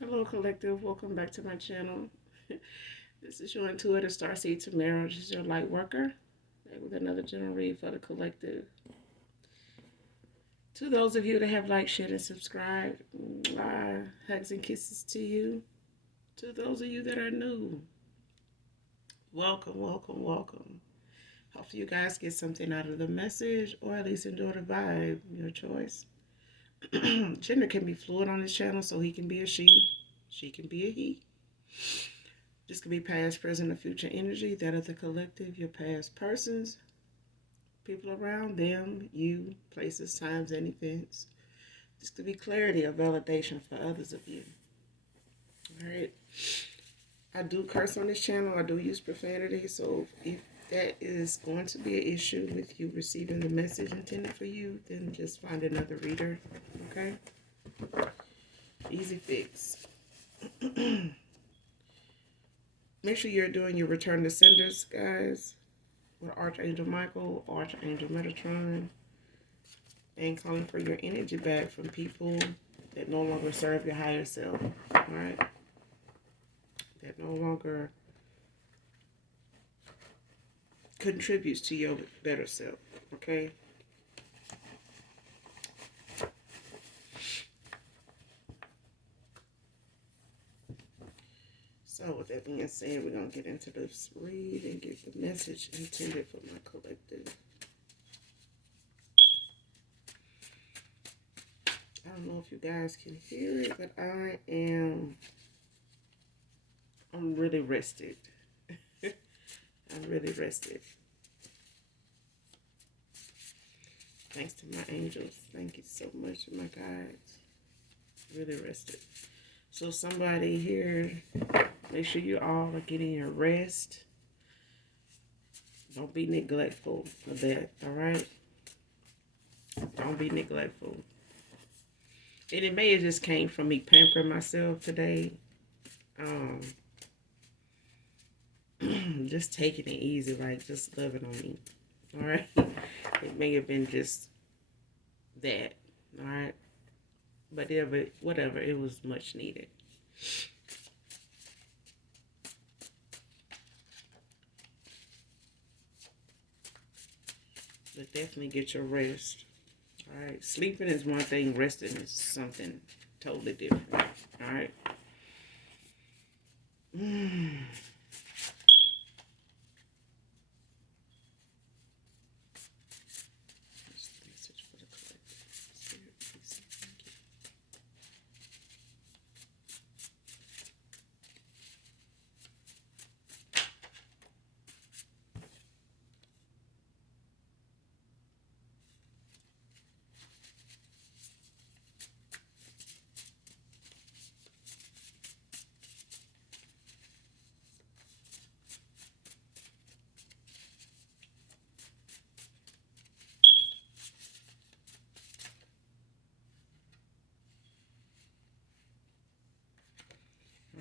Hello, collective. Welcome back to my channel. This is your intuitive starseed Tamara. This is your light worker. Back with another general read for the collective. To those of you that have liked, shared, and subscribed, hugs and kisses to you. To those of you that are new, welcome, welcome, welcome. Hopefully, you guys get something out of the message, or at least enjoy the vibe. Your choice. Gender can be fluid on this channel, so he can be a she can be a he. This could be past, present, or future energy. That of the collective, your past persons, people around them, you, places, times, and events. This could be clarity or validation for others of you. Alright. I do curse on this channel. I do use profanity. So if that is going to be an issue with you receiving the message intended for you, then just find another reader. Okay? Easy fix. Make sure you're doing your return to senders, guys, with Archangel Michael, Archangel Metatron, and calling for your energy back from people that no longer serve your higher self, all right? That no longer contributes to your better self, okay? So with that being said, we're going to get into this read and get the message intended for my collective. I don't know if you guys can hear it, but I'm really rested. I'm really rested. Thanks to my angels. Thank you so much, my guides. Really rested. So somebody here, make sure you all are getting your rest. Don't be neglectful of that, all right? Don't be neglectful. And it may have just came from me pampering myself today. Just taking it easy, like just loving on me, all right? It may have been just that, all right? But whatever, it was much needed. But definitely get your rest. All right. Sleeping is one thing. Resting is something totally different. All right.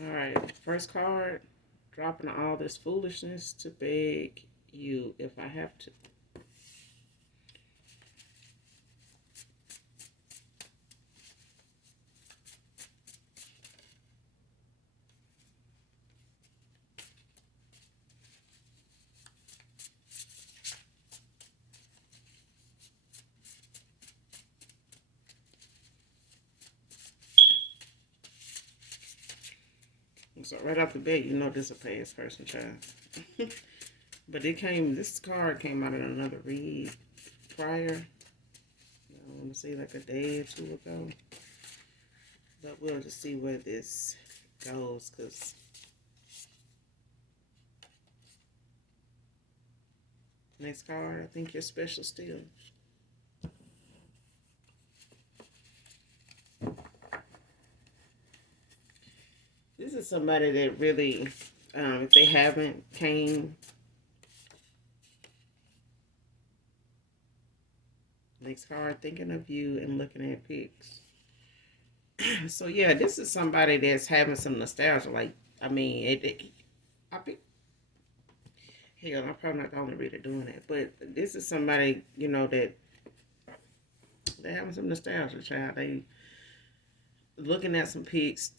All right. First card. Dropping all this foolishness to beg you if I have to. So right off the bat, you know this is a past person, child. But this card came out in another read prior. I want to say like a day or two ago. But we'll just see where this goes, because next card, I think you're special still. This is somebody that really, if they haven't came, next card, thinking of you and looking at pics. So yeah, this is somebody that's having some nostalgia. Like, I mean, hell, I'm probably not the only reader doing it, but this is somebody, you know, that they're having some nostalgia, child. looking at some pics,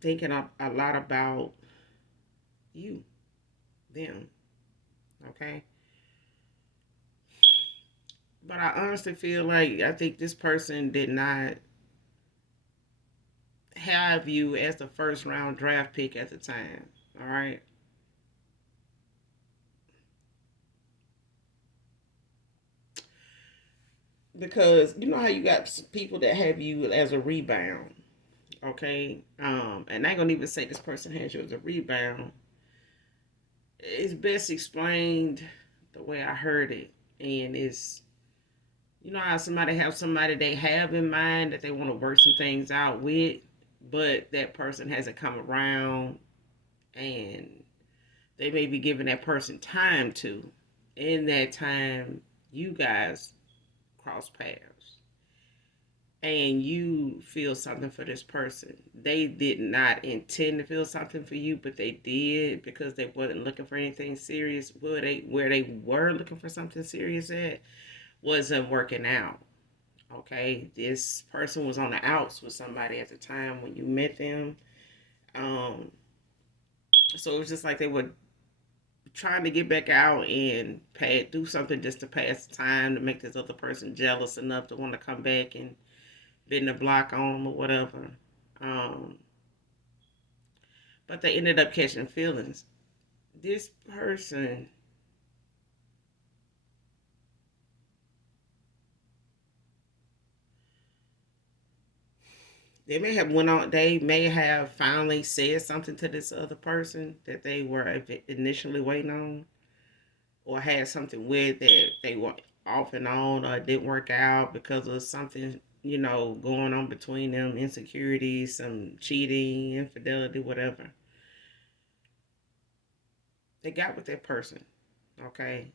thinking a lot about you, them, okay? But I honestly feel like I think this person did not have you as the first round draft pick at the time, all right? Because you know how you got people that have you as a rebound, okay? And I ain't gonna even say this person has you as a rebound. It's best explained the way I heard it, and it's how somebody have somebody they have in mind that they want to work some things out with, but that person hasn't come around, and they may be giving that person time to. In that time, you guys cross paths and you feel something for this person. They did not intend to feel something for you, but they did because they wasn't looking for anything serious. Where they were looking for something serious at wasn't working out. Okay, this person was on the outs with somebody at the time when you met them. Um, so it was just like they were trying to get back out and do something just to pass the time to make this other person jealous enough to want to come back and bend the block on them or whatever. Um, but they ended up catching feelings. This person, they may have finally said something to this other person that they were initially waiting on, or had something with that they were off and on, or it didn't work out because of something going on between them, insecurity, some cheating, infidelity, whatever. They got with that person, okay?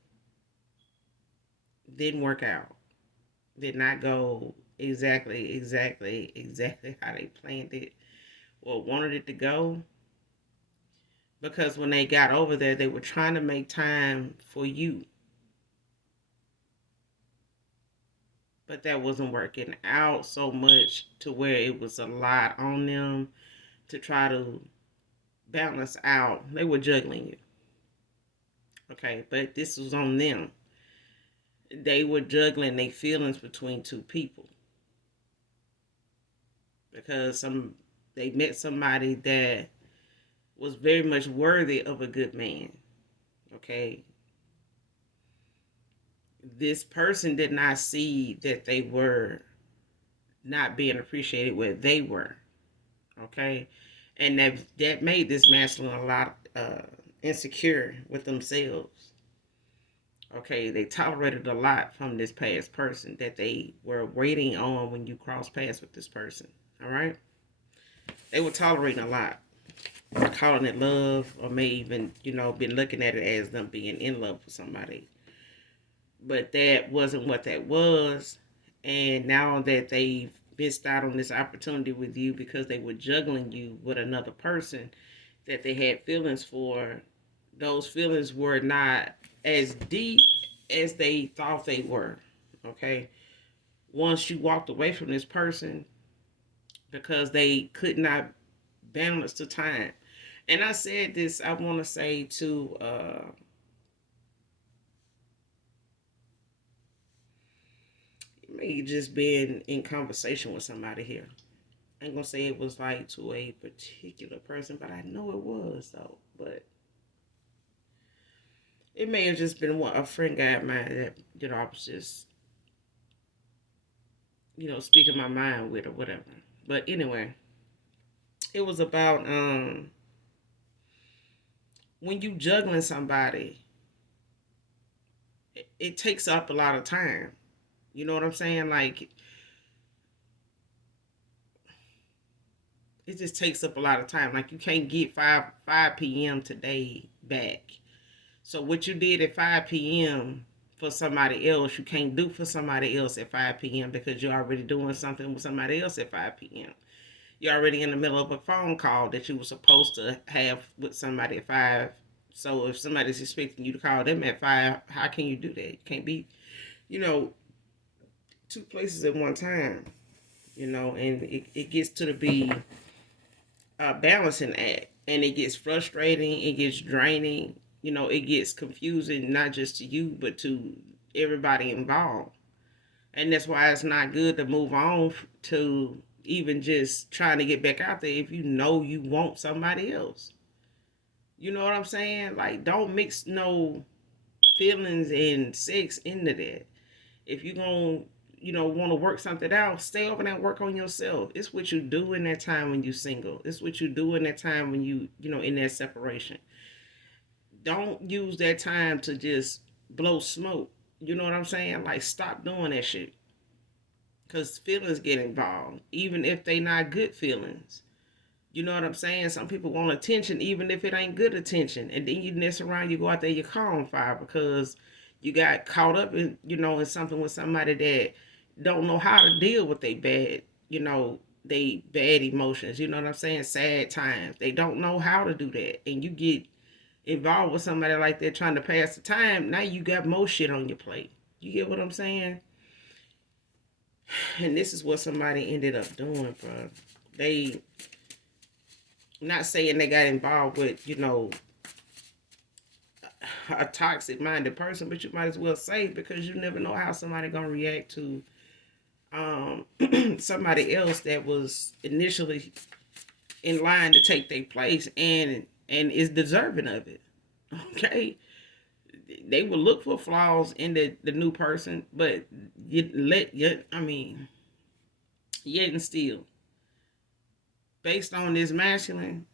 Didn't work out. Did not go exactly how they planned it or wanted it to go. Because when they got over there, they were trying to make time for you, but that wasn't working out so much to where it was a lot on them to try to balance out. They were juggling you, okay? But this was on them. They were juggling their feelings between two people because they met somebody that was very much worthy of a good man, okay? This person did not see that they were not being appreciated where they were, okay? And that made this masculine a lot insecure with themselves. Okay, they tolerated a lot from this past person that they were waiting on when you cross paths with this person. All right, they were tolerating a lot, calling it love, or may even been looking at it as them being in love with somebody. But that wasn't what that was. And now that they've missed out on this opportunity with you because they were juggling you with another person that they had feelings for, those feelings were not as deep as they thought they were. Okay. Once you walked away from this person because they could not balance the time. And I said this, I want to say to, me just being in conversation with somebody here. I ain't gonna say it was like to a particular person, but I know it was though. But it may have just been a friend guy of mine that I was just speaking my mind with or whatever. But anyway, it was about when you juggling somebody, it takes up a lot of time. You know what I'm saying? Like it just takes up a lot of time. Like you can't get five p.m. today back. So what you did at 5 p.m. for somebody else, you can't do for somebody else at 5 p.m. because you're already doing something with somebody else at 5 p.m. You're already in the middle of a phone call that you were supposed to have with somebody at 5. So if somebody's expecting you to call them at 5, how can you do that? You can't be, you know, two places at one time. and it gets to be a balancing act, and it gets frustrating, it gets draining, it gets confusing, not just to you, but to everybody involved. And that's why it's not good to move on to even just trying to get back out there if you know you want somebody else. You know what I'm saying? Like, don't mix no feelings and sex into that. If you're going to, want to work something out, stay over there and work on yourself. It's what you do in that time when you're single. It's what you do in that time when in that separation. Don't use that time to just blow smoke. You know what I'm saying? Like, stop doing that shit. Because feelings get involved, even if they not good feelings. You know what I'm saying? Some people want attention, even if it ain't good attention. And then you mess around, you go out there, you call on fire because you got caught up in something with somebody that don't know how to deal with they bad, they bad emotions. You know what I'm saying? Sad times. They don't know how to do that. And you get involved with somebody like that trying to pass the time. Now you got more shit on your plate. You get what I'm saying? And this is what somebody ended up doing, bro. They not saying they got involved with, a toxic minded person, but you might as well say, because you never know how somebody gonna react to somebody else that was initially in line to take their place and is deserving of it. Okay. They will look for flaws in the new person, but yet and still, based on this masculine,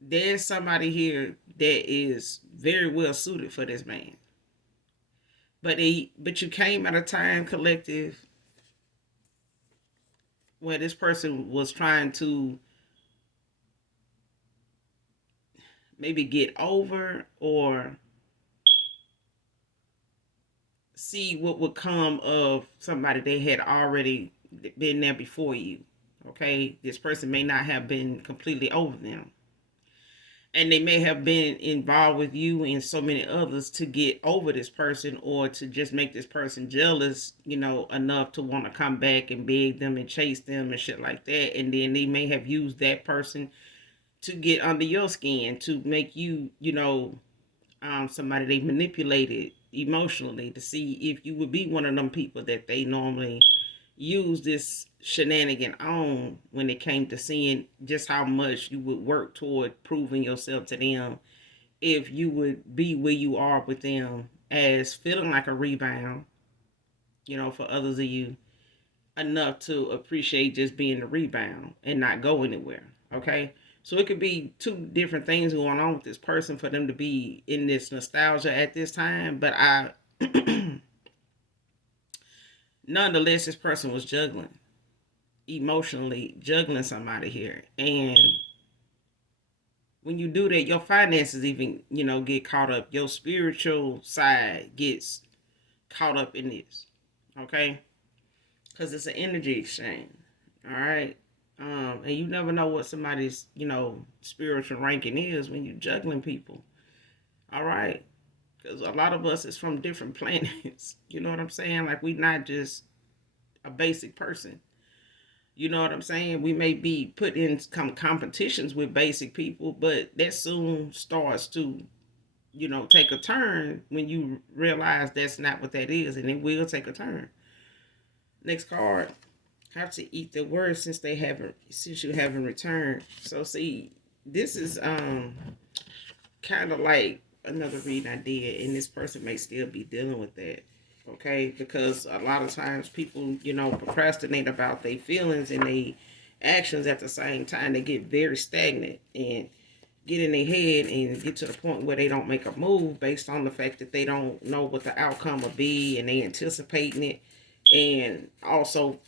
there's somebody here that is very well suited for this man. But you came at a time collective where this person was trying to maybe get over or see what would come of somebody that had already been there before you. Okay, this person may not have been completely over them, and they may have been involved with you and so many others to get over this person, or to just make this person jealous, enough to want to come back and beg them and chase them and shit like that. And then they may have used that person to get under your skin, to make you, somebody they manipulated emotionally to see if you would be one of them people that they normally use this shenanigan on, when it came to seeing just how much you would work toward proving yourself to them, if you would be where you are with them as feeling like a rebound, for others of you, enough to appreciate just being a rebound and not go anywhere. Okay. So it could be two different things going on with this person for them to be in this nostalgia at this time. But nonetheless, this person was juggling, emotionally juggling somebody here. And when you do that, your finances even, get caught up. Your spiritual side gets caught up in this. Okay? Because it's an energy exchange. All right? And you never know what somebody's, spiritual ranking is when you're juggling people. All right? Because a lot of us is from different planets. You know what I'm saying? Like, we not just a basic person. You know what I'm saying? We may be put in some competitions with basic people, but that soon starts to, take a turn when you realize that's not what that is, and it will take a turn. Next card. Have to eat the word since you haven't returned. So see, this is kind of like another reading I did, and this person may still be dealing with that. Okay, because a lot of times people, procrastinate about their feelings and their actions at the same time. They get very stagnant and get in their head and get to the point where they don't make a move based on the fact that they don't know what the outcome will be, and they anticipating it, and also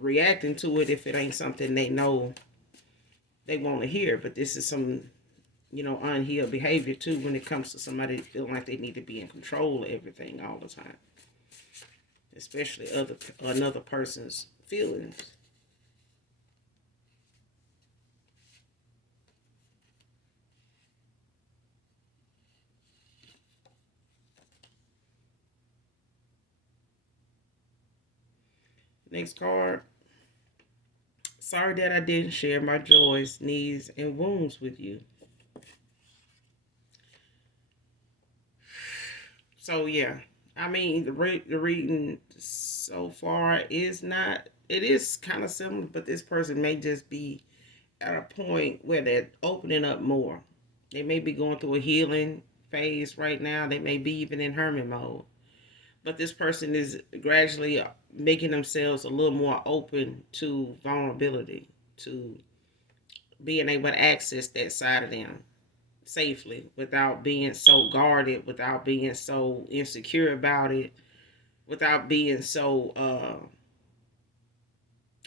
reacting to it if it ain't something they know they want to hear. But this is some, unhealed behavior too, when it comes to somebody feeling like they need to be in control of everything all the time, especially another person's feelings. Next card. Sorry that I didn't share my joys, needs, and wounds with you. So yeah, I mean the reading so far is not. It is kind of similar, but this person may just be at a point where they're opening up more. They may be going through a healing phase right now. They may be even in hermit mode. But this person is gradually making themselves a little more open to vulnerability, to being able to access that side of them safely without being so guarded, without being so insecure about it, without being so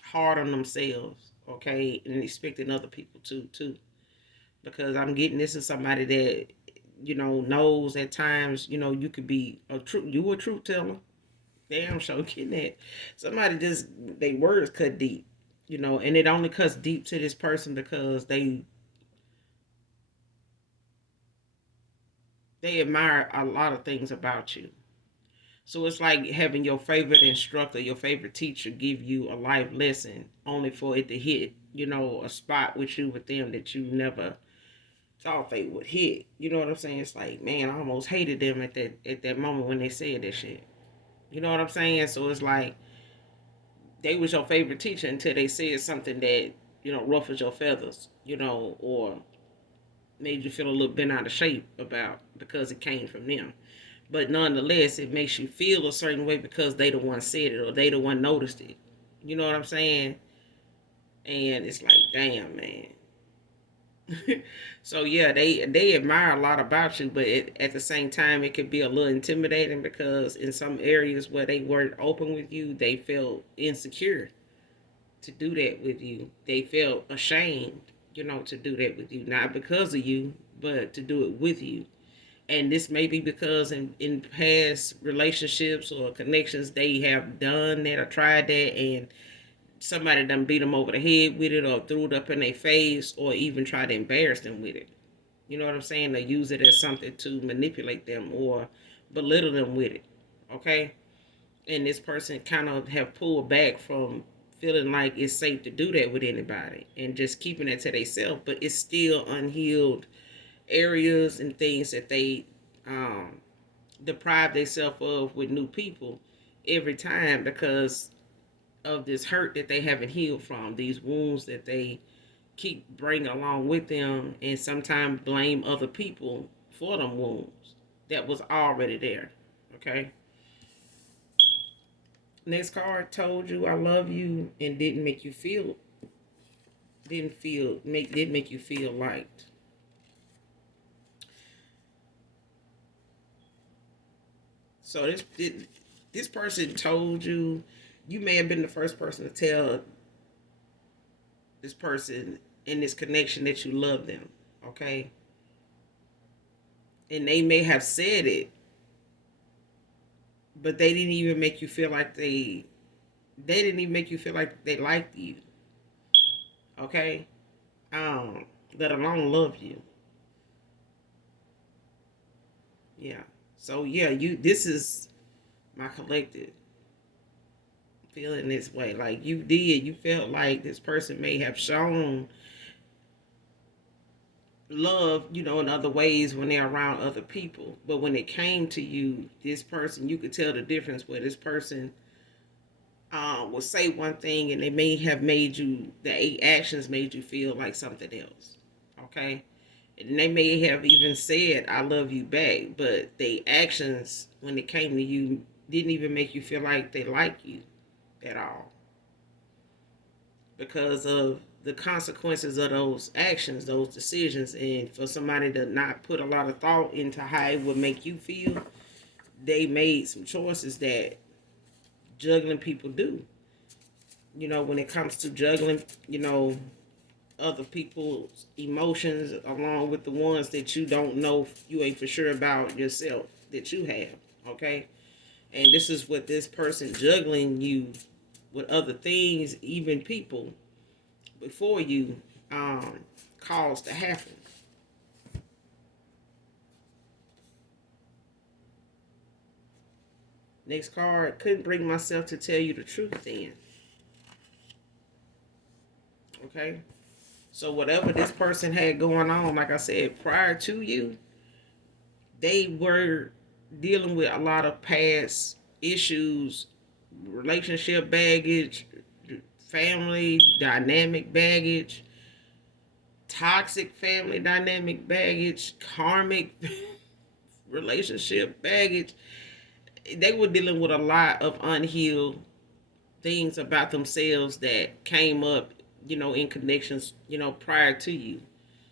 hard on themselves, okay, and expecting other people to too. Because I'm getting this is somebody that knows at times you could be a truth teller. Damn sure getting that. Somebody just they words cut deep, and it only cuts deep to this person because they admire a lot of things about you. So it's like having your favorite instructor, your favorite teacher give you a life lesson only for it to hit, a spot with you with them that you never thought they would hit. You know what I'm saying? It's like, man, I almost hated them at that moment when they said that shit. You know what I'm saying? So it's like they was your favorite teacher until they said something that, ruffles your feathers, or made you feel a little bent out of shape about because it came from them. But nonetheless, it makes you feel a certain way because they the one said it or they the one noticed it. You know what I'm saying? And it's like, damn, man. So yeah, they admire a lot about you, but at the same time, it could be a little intimidating because in some areas where they weren't open with you, they felt insecure to do that with you. They felt ashamed, to do that with you, not because of you, but to do it with you. And this may be because in past relationships or connections they have done that or tried that, and somebody done beat them over the head with it or threw it up in their face or even tried to embarrass them with it. You know what I'm saying? They use it as something to manipulate them or belittle them with it. Okay? And this person kind of have pulled back from feeling like it's safe to do that with anybody and just keeping it to themselves, but it's still unhealed areas and things that they um, deprive themselves of with new people every time because of this hurt that they haven't healed from, these wounds that they keep bringing along with them, and sometimes blame other people for them wounds that was already there. Okay. Next card told you I love you and didn't make you feel didn't make you feel liked. So this person told you, you may have been the first person to tell this person in this connection that you love them. Okay. And they may have said it, but they didn't even make you feel like they didn't even make you feel like they liked you. Okay. Let alone love you. Yeah. So yeah, this is my collective feeling this way. Like you felt like this person may have shown love, in other ways when they're around other people. But when it came to you, this person, you could tell the difference where this person will say one thing and they may have made you, the eight actions made you feel like something else. Okay? And they may have even said, I love you back, but the actions, when it came to you, didn't even make you feel like they like you at all because of the consequences of those actions, those decisions. And for somebody to not put a lot of thought into how it would make you feel, they made some choices that juggling people do. When it comes to juggling, other people's emotions along with the ones that you don't know, you ain't for sure about yourself that you have. Okay. And this is what this person juggling you with other things, even people before you, um, caused to happen. Next card, couldn't bring myself to tell you the truth then. Okay? So whatever this person had going on, like I said, prior to you, they were dealing with a lot of past issues, relationship baggage, family dynamic baggage, toxic family dynamic baggage, karmic relationship baggage. They were dealing with a lot of unhealed things about themselves that came up, in connections, prior to you.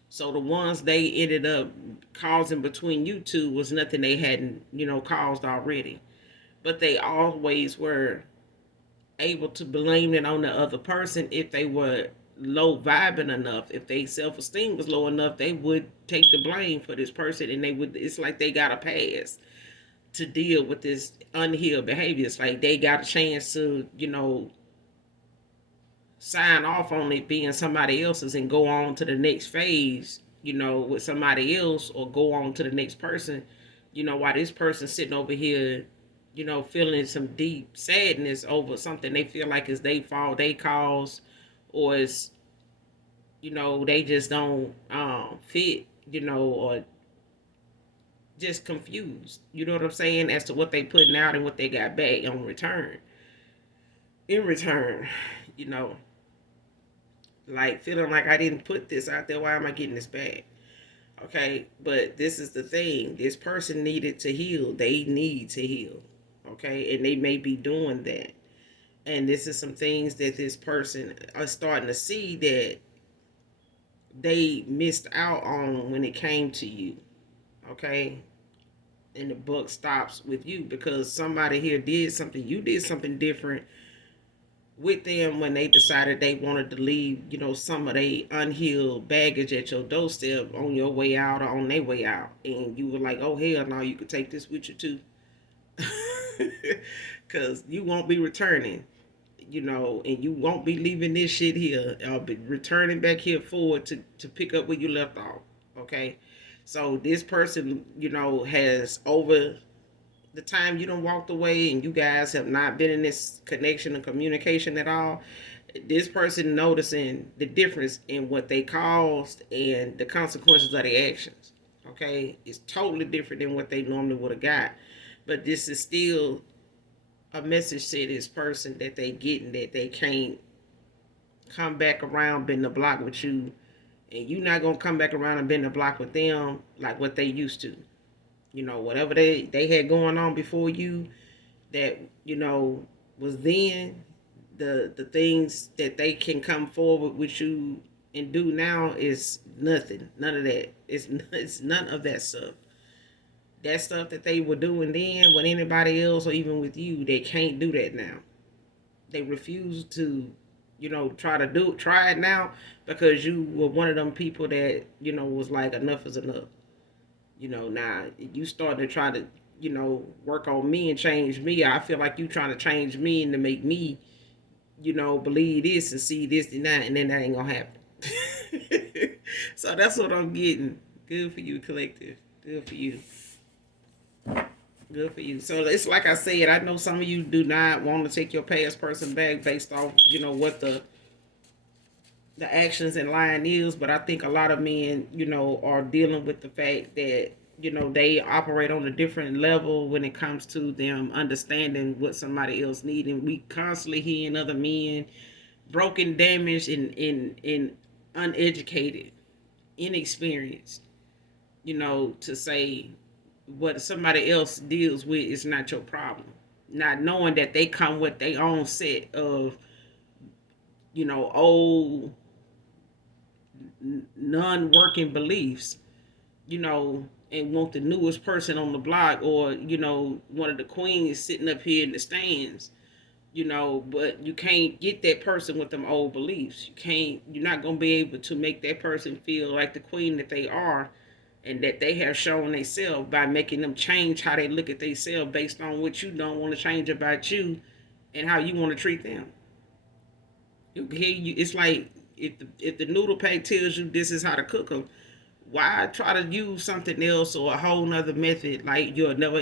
So the ones they ended up causing between you two was nothing they hadn't, caused already. But they always were able to blame it on the other person if they were low vibing enough. If they self esteem was low enough, they would take the blame for this person, and they would. It's like they got a pass to deal with this unhealed behavior. It's like they got a chance to, sign off on it being somebody else's and go on to the next phase, with somebody else, or go on to the next person, while this person's sitting over here, feeling some deep sadness over something they feel like is their fault, they cause, or it's, they just don't fit, or just confused. You know what I'm saying? As to what they putting out and what they got back on return. In return, you know, like feeling like I didn't put this out there. Why am I getting this back? Okay, but this is the thing. This person needed to heal. They need to heal. Okay, and they may be doing that. And this is some things that this person are starting to see that they missed out on when it came to you. Okay, and the buck stops with you because somebody here did something. You did something different with them when they decided they wanted to leave, some of their unhealed baggage at your doorstep on your way out or on their way out. And you were like, oh, hell no, you could take this with you too. Because you won't be returning, and you won't be leaving this shit here. I'll be returning back here forward to pick up where you left off. Okay. So this person, has over the time you done walked away and you guys have not been in this connection and communication at all, this person noticing the difference in what they caused and the consequences of their actions. Okay, it's totally different than what they normally would have got. But this is still a message to this person that they getting, that they can't come back around bend the block with you, and you not gonna come back around and bend the block with them like what they used to. Whatever they had going on before you that, was then, the things that they can come forward with you and do now is nothing. None of that. It's none of that stuff. That stuff that they were doing then with anybody else or even with you, they can't do that now. They refuse to, try it now because you were one of them people that, was like enough is enough. Now you starting to try to, work on me and change me. I feel like you trying to change me and to make me, believe this and see this and that, and then that ain't gonna happen. So that's what I'm getting. Good for you, collective. Good for you. Good for you. So it's like I said, I know some of you do not want to take your past person back based off, what the actions and line is, but I think a lot of men, are dealing with the fact that, they operate on a different level when it comes to them understanding what somebody else needs. And we constantly hearing other men broken, damaged, and uneducated, inexperienced, to say what somebody else deals with is not your problem. Not knowing that they come with their own set of, old non-working beliefs, and want the newest person on the block, or one of the queens sitting up here in the stands, but you can't get that person with them old beliefs. You're not going to be able to make that person feel like the queen that they are and that they have shown themselves by making them change how they look at themselves based on what you don't want to change about you and how you want to treat them. It's like if the noodle pack tells you this is how to cook them, why try to use something else or a whole nother method? Like you'll never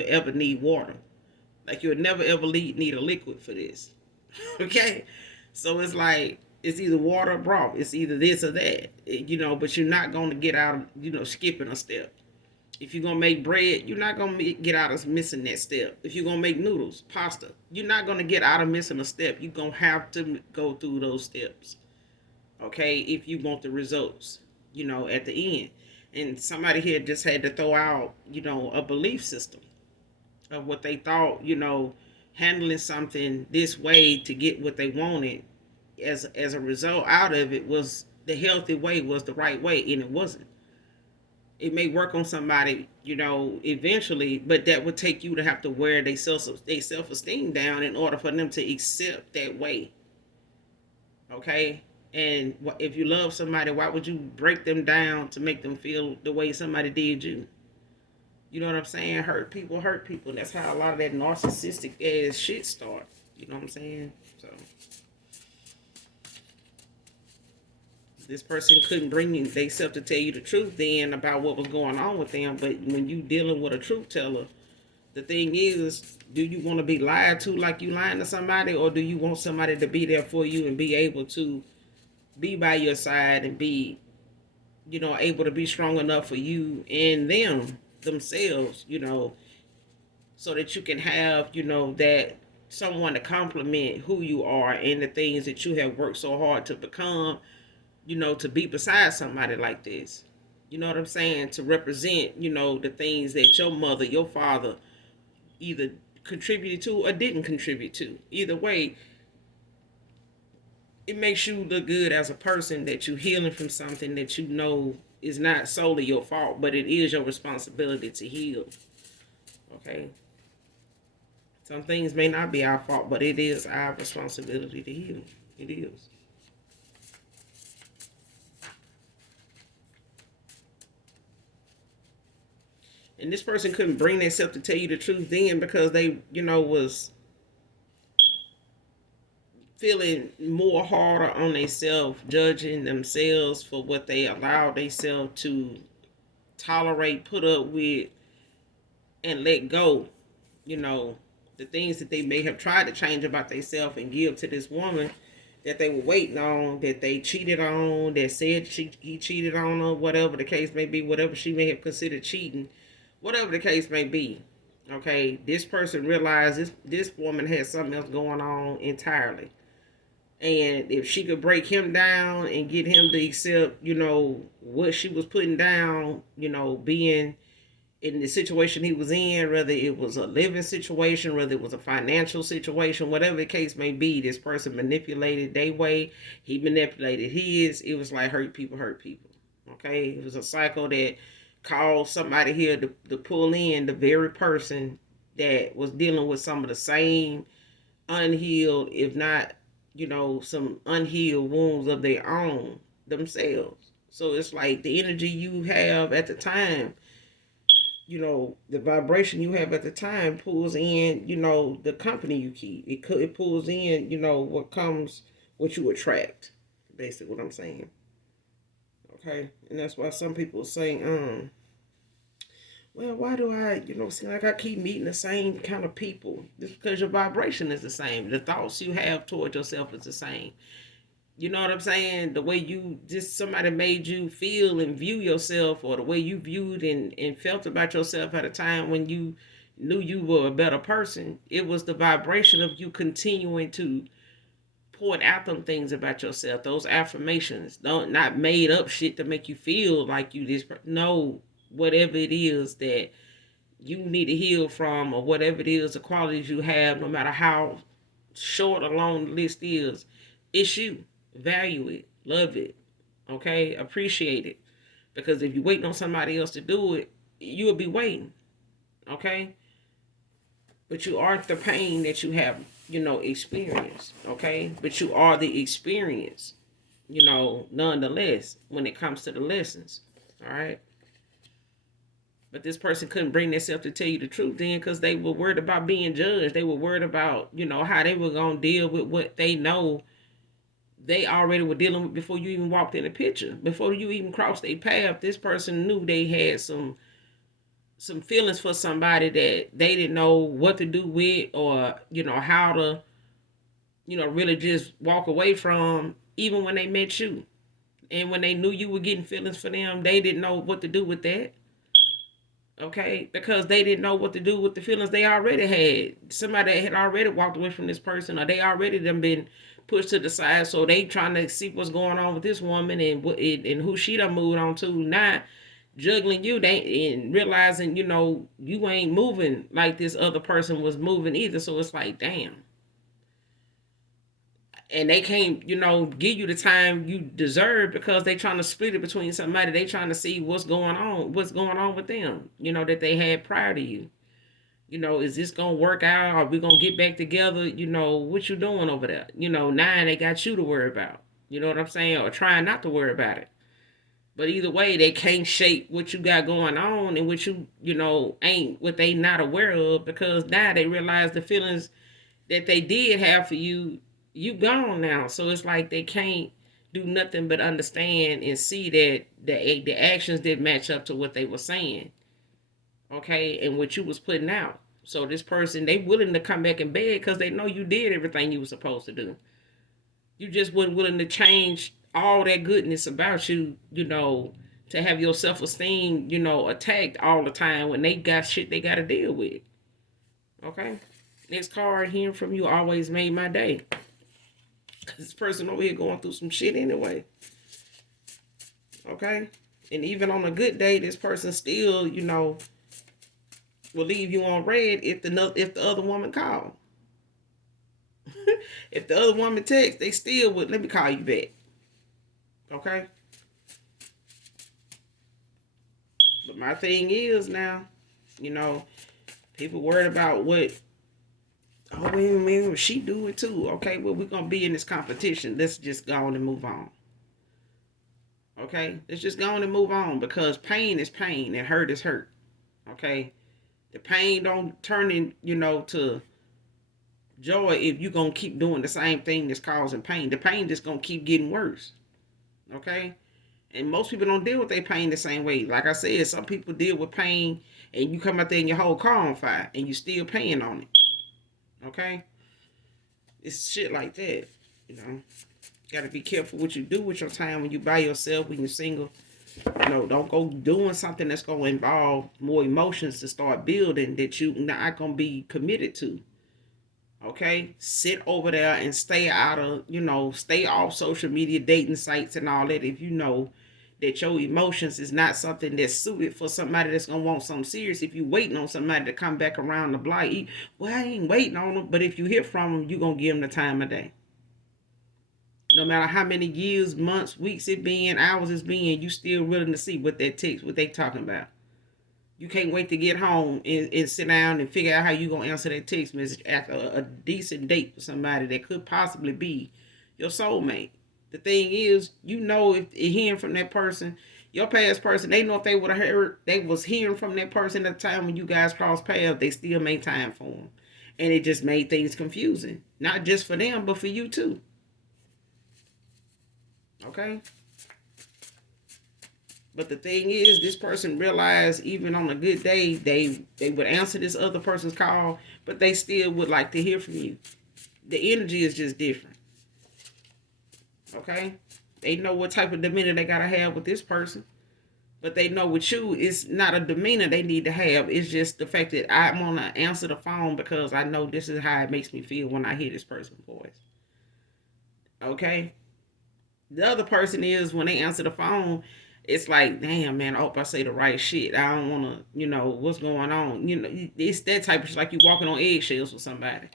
ever need water. Like you'll never ever need a liquid for this. Okay, so it's like It's either water or broth. It's either this or that, but you're not going to get out of, skipping a step. If you're going to make bread, you're not going to get out of missing that step. If you're going to make noodles, pasta, you're not going to get out of missing a step. You're going to have to go through those steps, okay, if you want the results, at the end. And somebody here just had to throw out, a belief system of what they thought, handling something this way to get what they wanted as a result out of it was the healthy way, was the right way, and it wasn't. It may work on somebody, eventually, but that would take you to have to wear their self-esteem down in order for them to accept that way. Okay? And if you love somebody, why would you break them down to make them feel the way somebody did you? You know what I'm saying? Hurt people hurt people. That's how a lot of that narcissistic ass shit starts. You know what I'm saying? So this person couldn't bring themselves to tell you the truth then about what was going on with them. But when you dealing with a truth teller, the thing is, do you want to be lied to like you lying to somebody, or do you want somebody to be there for you and be able to be by your side and be, able to be strong enough for you and themselves, so that you can have, that someone to compliment who you are and the things that you have worked so hard to become, to be beside somebody like this. You know what I'm saying? To represent, the things that your mother, your father either contributed to or didn't contribute to. Either way, it makes you look good as a person, that you're healing from something that is not solely your fault, but it is your responsibility to heal. Okay? Some things may not be our fault, but it is our responsibility to heal. It is. And this person couldn't bring themselves to tell you the truth then because they, was feeling more harder on themselves, judging themselves for what they allowed themselves to tolerate, put up with, and let go. The things that they may have tried to change about themselves and give to this woman that they were waiting on, that they cheated on, that said he cheated on her, whatever the case may be, whatever she may have considered cheating, whatever the case may be. Okay, this person realized this woman had something else going on entirely. And if she could break him down and get him to accept, what she was putting down, being in the situation he was in, whether it was a living situation, whether it was a financial situation, whatever the case may be, this person manipulated their way, he manipulated his. It was like hurt people hurt people. Okay? It was a cycle that caused somebody here to pull in the very person that was dealing with some of the same unhealed, if not, some unhealed wounds of their own themselves. So it's like the energy you have at the time, the vibration you have at the time pulls in, the company you keep. It pulls in, what you attract. Basically, what I'm saying. Okay, and that's why some people say, well, why do I, seem like I keep meeting the same kind of people? It's because your vibration is the same. The thoughts you have toward yourself is the same. You know what I'm saying? The way somebody made you feel and view yourself, or the way you viewed and felt about yourself at a time when you knew you were a better person, it was the vibration of you continuing to point out them things about yourself, those affirmations. Not made up shit to make you feel like you this. No, whatever it is that you need to heal from, or whatever it is, the qualities you have, no matter how short or long the list is, it's you. Value it, love it, okay, appreciate it. Because if you're waiting on somebody else to do it, you'll be waiting, okay? But you aren't the pain that you have, experienced, okay? But you are the experience, nonetheless, when it comes to the lessons, all right? But this person couldn't bring themselves to tell you the truth then because they were worried about being judged. They were worried about, how they were going to deal with what they know they already were dealing with before you even walked in the picture. Before you even crossed their path, this person knew they had some feelings for somebody that they didn't know what to do with, or, how to, really just walk away from, even when they met you. And when they knew you were getting feelings for them, they didn't know what to do with that. Okay, because they didn't know what to do with the feelings they already had. Somebody had already walked away from this person, or they already done been pushed to the side. So they trying to see what's going on with this woman and and who she done moved on to now, juggling you. They and realizing you ain't moving like this other person was moving either. So it's like, damn. And they can't, give you the time you deserve because they trying to split it between somebody. They trying to see what's going on with them, that they had prior to you. Is this gonna work out? Are we gonna get back together? What you doing over there? Now they got you to worry about. You know what I'm saying? Or trying not to worry about it. But either way, they can't shape what you got going on and what ain't what they not aware of because now they realize the feelings that they did have for you, you gone now. So it's like they can't do nothing but understand and see that the actions did match up to what they were saying, okay, and what you was putting out. So this person, they willing to come back in bed because they know you did everything you were supposed to do. You just wasn't willing to change all that goodness about you, to have your self-esteem, attacked all the time when they got shit they got to deal with. Okay? Next card, hearing from you always made my day. Because this person over here going through some shit anyway. Okay? And even on a good day, this person still, will leave you on red if the other woman call. If the other woman texts, they still would, let me call you back. Okay? But my thing is now, people worried about what, oh, man, she do it too. Okay, well, we're going to be in this competition. Let's just go on and move on. Okay? Let's just go on and move on because pain is pain and hurt is hurt. Okay? The pain don't turn in, to joy if you're going to keep doing the same thing that's causing pain. The pain just going to keep getting worse. Okay? And most people don't deal with their pain the same way. Like I said, some people deal with pain and you come out there and your whole car on fire and you still paying on it. Okay? It's shit like that. Got to be careful what you do with your time when you by yourself, when you're single. Don't go doing something that's going to involve more emotions to start building that you're not going to be committed to. Okay? Sit over there and stay out of, stay off social media, dating sites and all that if you know that your emotions is not something that's suited for somebody that's going to want something serious. If you waiting on somebody to come back around the block, well, I ain't waiting on them. But if you hear from them, you're going to give them the time of day. No matter how many years, months, weeks it been, hours it's been, you still willing to see what that text, what they talking about. You can't wait to get home and sit down and figure out how you going to answer that text message after a decent date with somebody that could possibly be your soulmate. The thing is, if hearing from that person, your past person, they know if they would have heard, they was hearing from that person at the time when you guys crossed paths, they still made time for them. And it just made things confusing. Not just for them, but for you too. Okay? But the thing is, this person realized even on a good day, they would answer this other person's call, but they still would like to hear from you. The energy is just different. Okay? They know what type of demeanor they got to have with this person. But they know with you, it's not a demeanor they need to have. It's just the fact that I want to answer the phone because I know this is how it makes me feel when I hear this person's voice. Okay? The other person is when they answer the phone, it's like, damn, man, I hope I say the right shit. I don't want to, what's going on. It's that type of shit, like you walking on eggshells with somebody.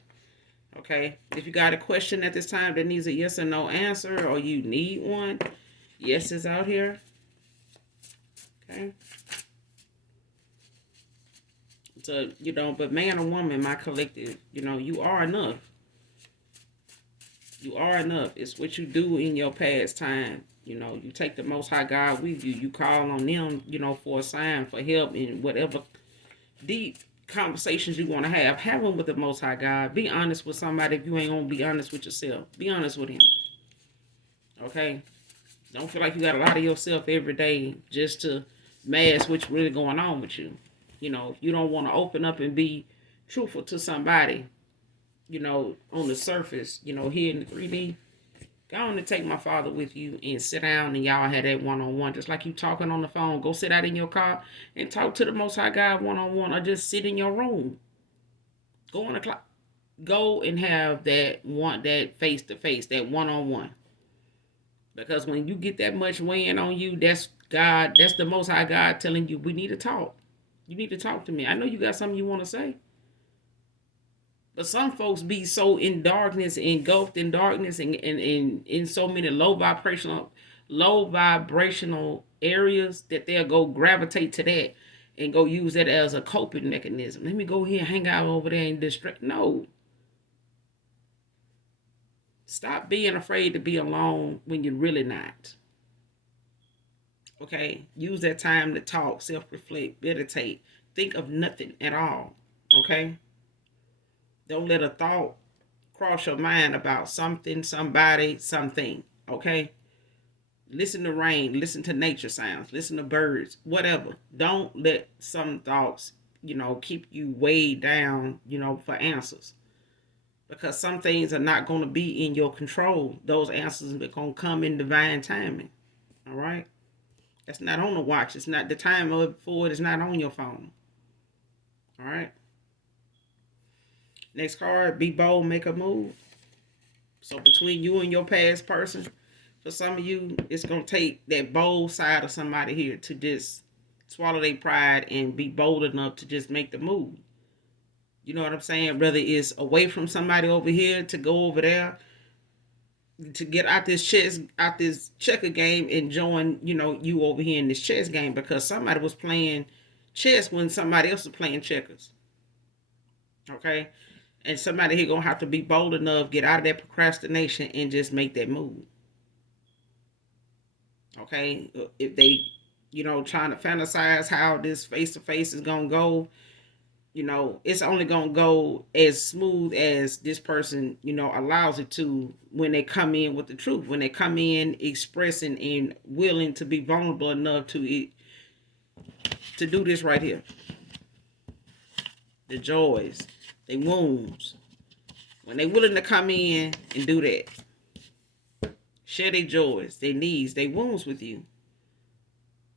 Okay? If you got a question at this time that needs a yes or no answer, or you need one, yes is out here. Okay? So, but man or woman, my collective, you are enough. You are enough. It's what you do in your past time. You take the Most High God with you. You call on them, for a sign, for help in whatever deep conversations you want to have. Have them with the Most High God. Be honest with somebody if you ain't going to be honest with yourself. Be honest with him. Okay? Don't feel like you got to lie to yourself every day just to mask what's really going on with you. If you don't want to open up and be truthful to somebody, on the surface, here in the 3D, Go on and take my father with you and sit down and y'all had that one-on-one. Just like you talking on the phone. Go sit out in your car and talk to the Most High God one-on-one, or just sit in your room. Go on the clock. Go and have that face-to-face, that one-on-one. Because when you get that much weighing on you, that's God, that's the Most High God telling you, we need to talk. You need to talk to me. I know you got something you want to say. But some folks be so in darkness, engulfed in darkness, and in so many low vibrational areas that they'll go gravitate to that and go use that as a coping mechanism. Let me go here and hang out over there and distract. No. Stop being afraid to be alone when you're really not. Okay? Use that time to talk, self-reflect, meditate. Think of nothing at all. Okay? Don't let a thought cross your mind about something, somebody, something. Okay? Listen to rain, listen to nature sounds, listen to birds, whatever. Don't let some thoughts, keep you weighed down, for answers. Because some things are not going to be in your control. Those answers are going to come in divine timing. All right? That's not on the watch. It's not the time for it. It's not on your phone. All right? Next card, be bold, make a move. So between you and your past person, for some of you, it's going to take that bold side of somebody here to just swallow their pride and be bold enough to just make the move. You know what I'm saying? Whether it's away from somebody over here to go over there, to get out this checker game and join, you over here in this chess game, because somebody was playing chess when somebody else was playing checkers. Okay? And somebody here gonna have to be bold enough, get out of that procrastination and just make that move. Okay? If they, trying to fantasize how this face-to-face is gonna go, it's only going to go as smooth as this person, allows it to, when they come in with the truth, when they come in expressing and willing to be vulnerable enough to do this right here. The joys, the wounds. When they willing to come in and do that. Share their joys, their needs, their wounds with you.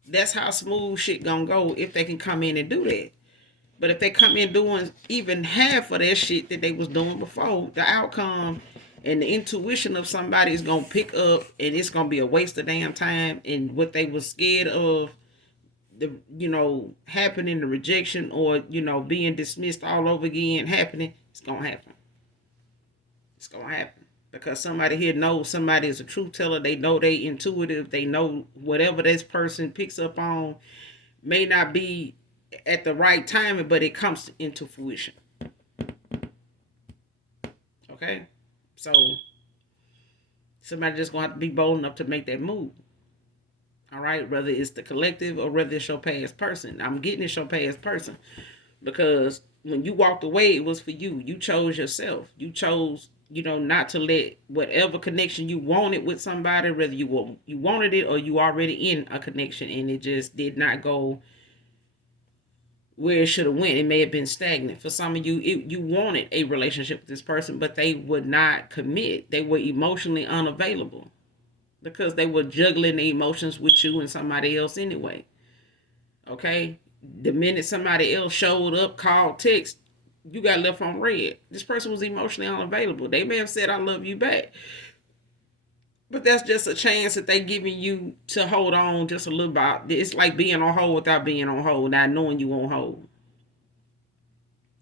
That's how smooth shit going to go if they can come in and do that. But if they come in doing even half of that shit that they was doing before, the outcome and the intuition of somebody is going to pick up, and it's going to be a waste of damn time. And what they was scared of, happening, the rejection, or, being dismissed all over again happening, it's going to happen. It's going to happen. Because somebody here knows somebody is a truth teller. They know they intuitive. They know whatever this person picks up on may not be at the right time, but it comes into fruition. Okay? So somebody just gonna have to be bold enough to make that move. All right? Whether it's the collective or whether it's your past person. I'm getting it's your past person. Because when you walked away, it was for you. You chose yourself. You chose, not to let whatever connection you wanted with somebody, whether you wanted it or you already in a connection and it just did not go where it should have went. It may have been stagnant. For some of you, you wanted a relationship with this person, but they would not commit. They were emotionally unavailable because they were juggling the emotions with you and somebody else anyway. Okay? The minute somebody else showed up, called, text, you got left on red. This person was emotionally unavailable. They may have said, I love you back. But that's just a chance that they giving you to hold on just a little bit. It's like being on hold without being on hold, not knowing you on hold.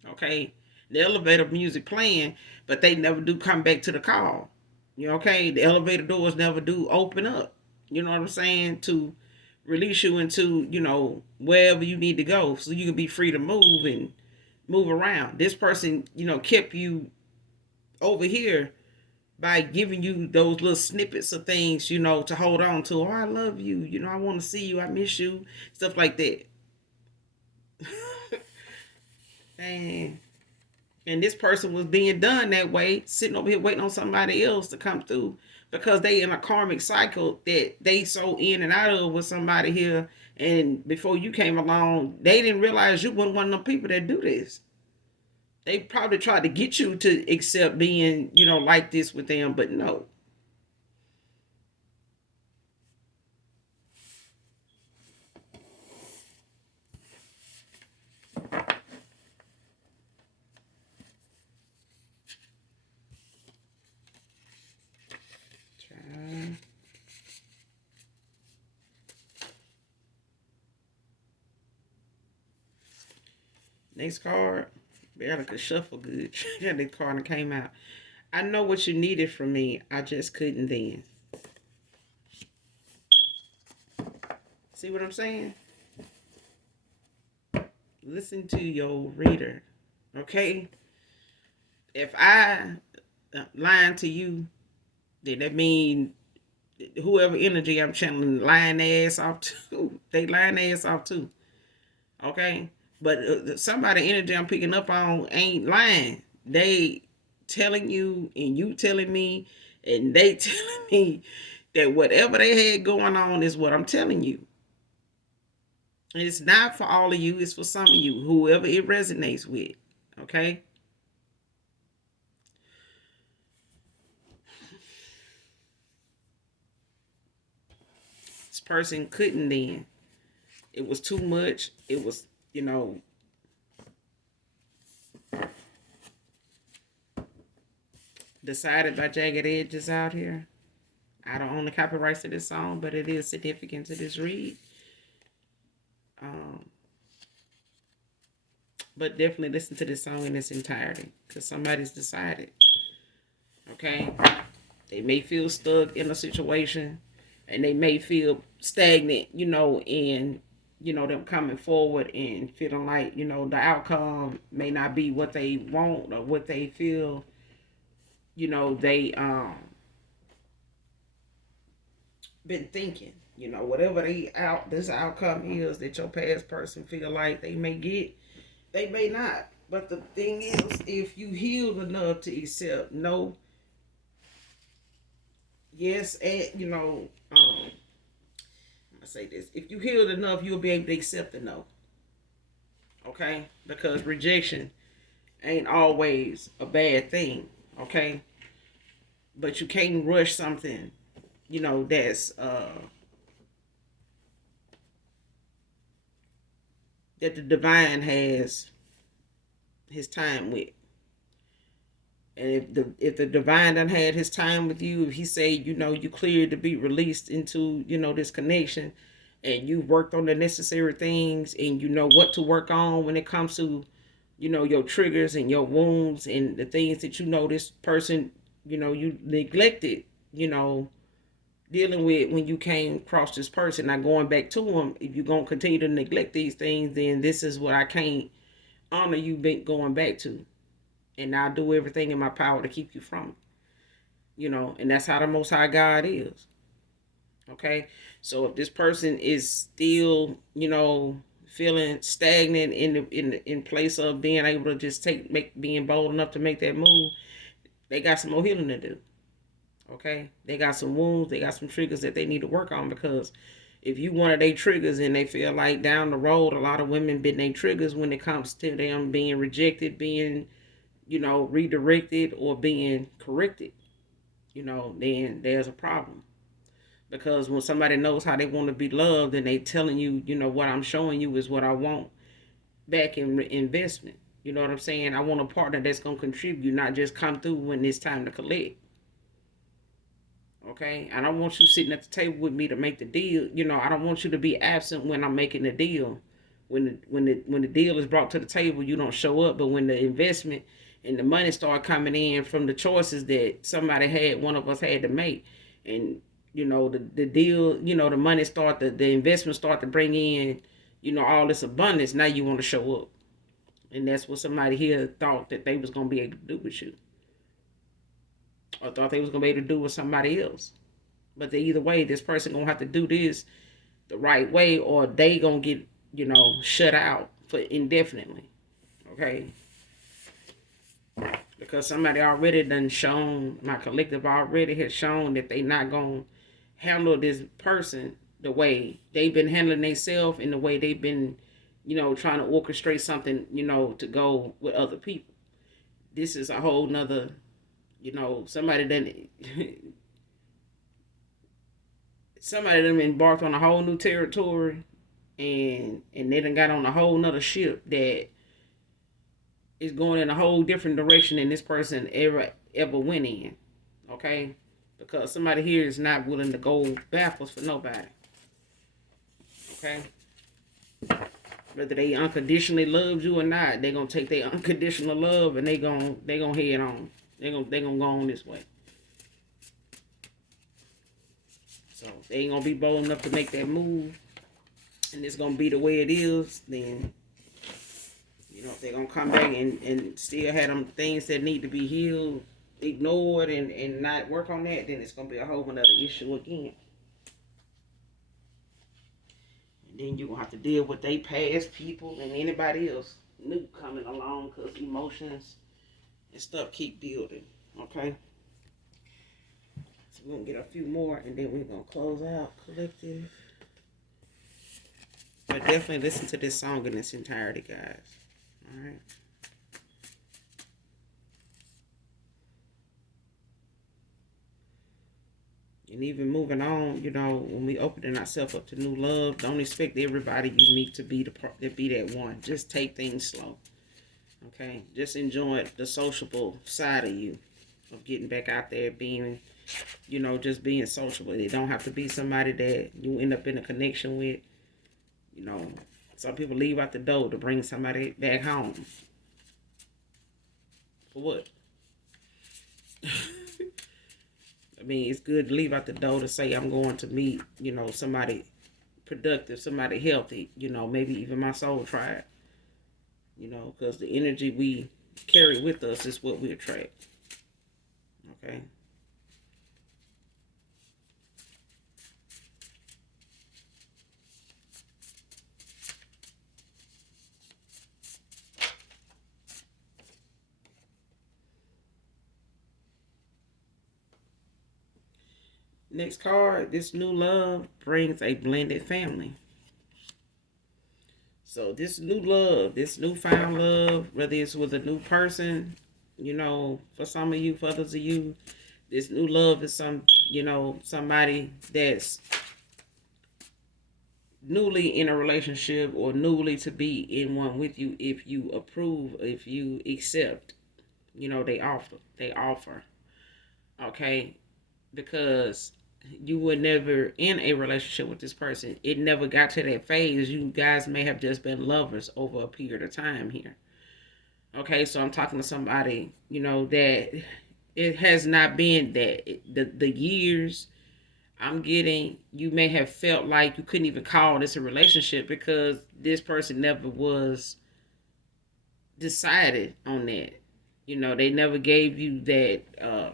Okay? The elevator music playing, but they never do come back to the call. Okay? The elevator doors never do open up. You know what I'm saying? To release you into, wherever you need to go so you can be free to move and move around. This person, kept you over here by giving you those little snippets of things, to hold on to. Oh, I love you. I want to see you. I miss you. Stuff like that. And this person was being done that way, sitting over here waiting on somebody else to come through because they in a karmic cycle that they so in and out of with somebody here. And before you came along, they didn't realize you weren't one of them people that do this. They probably tried to get you to accept being, like this with them, but no. Next card. Barely could shuffle good. The card came out. I know what you needed from me. I just couldn't then. See what I'm saying? Listen to your reader. Okay? If I lying to you, then that means whoever energy I'm channeling lying their ass off too. They lying their ass off too. Okay? But somebody energy I'm picking up on ain't lying. They telling you and you telling me and they telling me that whatever they had going on is what I'm telling you. It's not for all of you, it's for some of you, whoever it resonates with. Okay? This person couldn't then. It was too much. It was, decided by Jagged Edges out here. I don't own the copyrights to this song, but it is significant to this read. But definitely listen to this song in its entirety, because somebody's decided. Okay? They may feel stuck in a situation, and they may feel stagnant, in, them coming forward and feeling like, the outcome may not be what they want or what they feel, they been thinking. Whatever this outcome is that your past person feel like they may get, they may not. But the thing is, if you healed enough to accept no, yes, and I'm gonna say this: if you healed enough, you'll be able to accept the no. Okay, because rejection ain't always a bad thing. Okay, but you can't rush something, that's that the divine has his time with. And if the divine done had his time with you, if he say, you cleared to be released into, this connection, and you worked on the necessary things, and you know what to work on when it comes to, your triggers and your wounds and the things that this person, you neglected, dealing with when you came across this person, not going back to them. If you're gonna continue to neglect these things, then this is what I can't honor you going back to. And I'll do everything in my power to keep you from it. And that's how the Most High God is. Okay? So if this person is still, feeling stagnant in place of being able to just being bold enough to make that move, they got some more healing to do. Okay? They got some wounds, they got some triggers that they need to work on, because if you one of their triggers and they feel like down the road, a lot of women been their triggers when it comes to them being rejected, being redirected or being corrected, then there's a problem. Because when somebody knows how they want to be loved and they telling you, what I'm showing you is what I want back in investment. You know what I'm saying? I want a partner that's going to contribute, not just come through when it's time to collect. Okay? I don't want you sitting at the table with me to make the deal. I don't want you to be absent when I'm making the deal. When the deal is brought to the table, you don't show up. But when the investment and the money start coming in from the choices that one of us had to make, and the deal, the money the investment start to bring in, all this abundance. Now you want to show up, and that's what somebody here thought that they was gonna be able to do with you, or thought they was gonna be able to do with somebody else. But either way, this person gonna have to do this the right way, or they gonna get shut out for indefinitely. Okay. Because somebody already done shown, my collective already has shown that they not gonna handle this person the way they've been handling themselves, and the way they've been, trying to orchestrate something, to go with other people. This is a whole nother, somebody done embarked on a whole new territory, and they done got on a whole nother ship that is going in a whole different direction than this person ever went in. Okay? Because somebody here is not willing to go backwards for nobody. Okay? Whether they unconditionally love you or not, they gonna take their unconditional love and they gonna head on. They gonna go on this way. So they ain't gonna be bold enough to make that move, and it's gonna be the way it is. Then if they're gonna come back and still have them things that need to be healed, ignored, and not work on that, then it's gonna be a whole another issue again. And then you're gonna have to deal with they past people and anybody else new coming along because emotions and stuff keep building. Okay. So we're gonna get a few more and then we're gonna close out collective. But definitely listen to this song in its entirety, guys. Alright. And even moving on, when we opening ourselves up to new love, don't expect everybody you meet to be that one. Just take things slow. Okay? Just enjoy the sociable side of you, of getting back out there, being, just being sociable. It don't have to be somebody that you end up in a connection with. Some people leave out the door to bring somebody back home. For what? I mean, it's good to leave out the door to say I'm going to meet, somebody productive, somebody healthy, maybe even my soul tribe. Because the energy we carry with us is what we attract. Okay? Next card, this new love brings a blended family. So this new love, this newfound love, whether it's with a new person, for some of you, for others of you, this new love is somebody that's newly in a relationship or newly to be in one with you if you approve, if you accept, they offer. Okay? Because you were never in a relationship with this person. It never got to that phase. You guys may have just been lovers over a period of time here. Okay, so I'm talking to somebody, that it has not been that. The years I'm getting, you may have felt like you couldn't even call this a relationship because this person never was decided on that. They never gave you that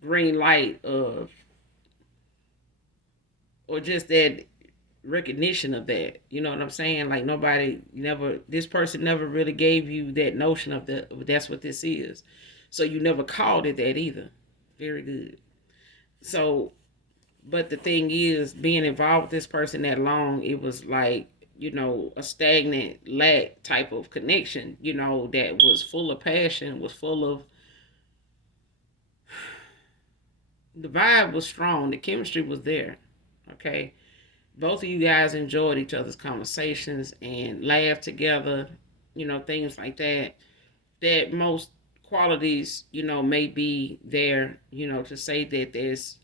green light of, or just that recognition of that. You know what I'm saying? Like this person never really gave you that notion of that's what this is. So you never called it that either. Very good. So, but the thing is, being involved with this person that long, it was like, a stagnant lack type of connection, that was full of passion, was full of, the vibe was strong, the chemistry was there. Okay. Both of you guys enjoyed each other's conversations and laughed together, things like that. That most qualities, may be there, to say that there's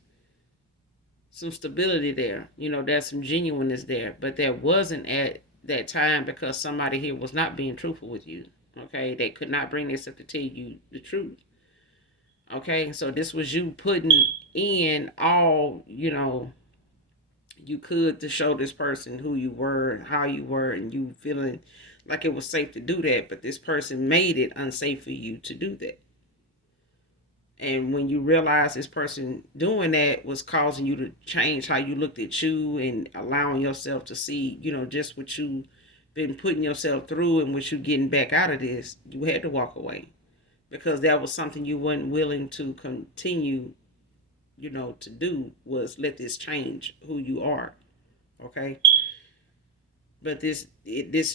some stability there, there's some genuineness there. But that wasn't at that time because somebody here was not being truthful with you. Okay, they could not bring themselves to tell you the truth. Okay, so this was you putting in all, you could to show this person who you were, how you were, and you feeling like it was safe to do that, but this person made it unsafe for you to do that. And when you realize this person doing that was causing you to change how you looked at you and allowing yourself to see, just what you been putting yourself through and what you getting back out of this, you had to walk away because that was something you weren't willing to continue, to do, was let this change who you are. Okay. But this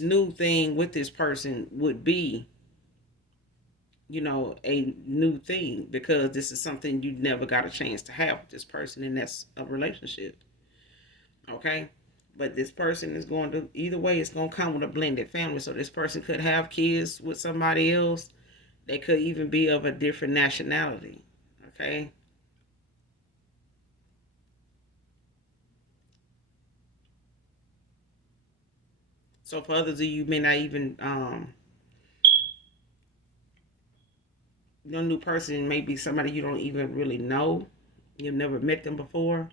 new thing with this person would be, a new thing because this is something you never got a chance to have with this person, and that's a relationship. Okay. But this person is going to, either way, it's going to come with a blended family. So this person could have kids with somebody else. They could even be of a different nationality. Okay. So for others of you, may not even your new person may be somebody you don't even really know. You've never met them before.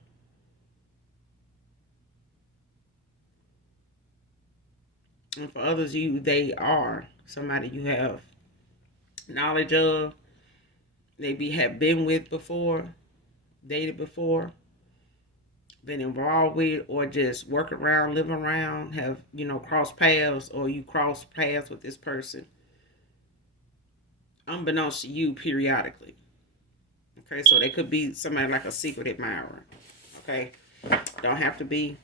And for others of you, they are somebody you have knowledge of, maybe have been with before, dated before, been involved with, or just work around, live around, have, crossed paths, or you cross paths with this person, unbeknownst to you periodically. Okay, so they could be somebody like a secret admirer. Okay, don't have to be,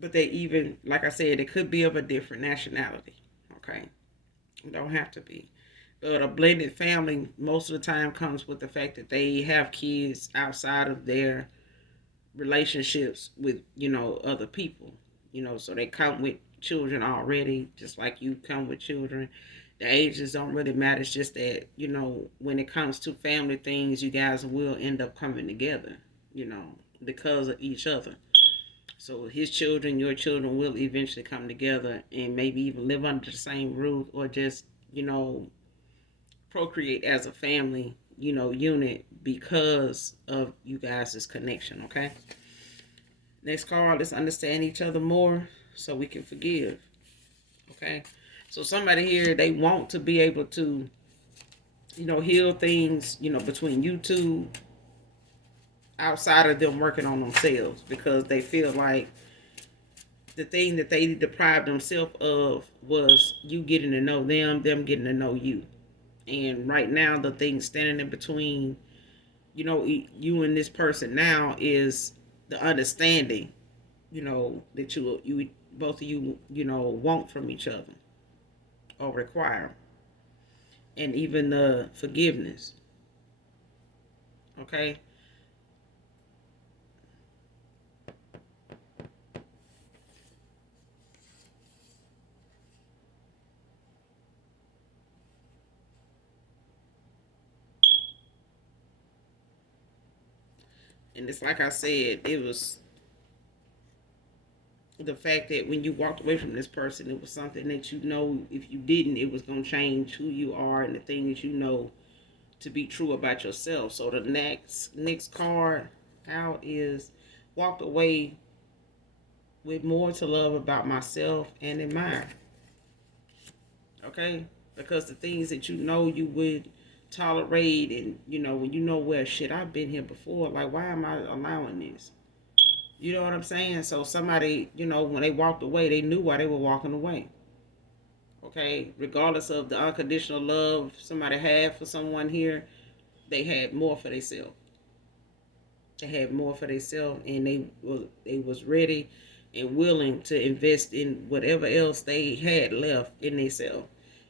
but they even, like I said, it could be of a different nationality. Okay, don't have to be. But a blended family most of the time comes with the fact that they have kids outside of their relationships with, other people. So they come with children already, just like you come with children. The ages don't really matter. It's just that, when it comes to family things, you guys will end up coming together, you know, because of each other. So his children, your children will eventually come together and maybe even live under the same roof, or just, procreate as a family, unit because of you guys' connection, okay? Next card, let's understand each other more so we can forgive, okay? So somebody here, they want to be able to, heal things, between you two outside of them working on themselves, because they feel like the thing that they deprived themselves of was you getting to know them getting to know you. And right now, the thing standing in between, you and this person now is the understanding, that you both of you, want from each other or require, and even the forgiveness. Okay. And it's like I said, it was the fact that when you walked away from this person, it was something that, if you didn't, it was going to change who you are and the things to be true about yourself. So the next card out is walked away with more to love about myself and admire. Okay? Because the things that you would tolerate, and when well, shit, I've been here before, like, why am I allowing this? You know what I'm saying? So somebody, when they walked away, they knew why they were walking away. Okay? Regardless of the unconditional love somebody had for someone here, they had more for themselves. They had more for themselves, and they was ready and willing to invest in whatever else they had left in themselves.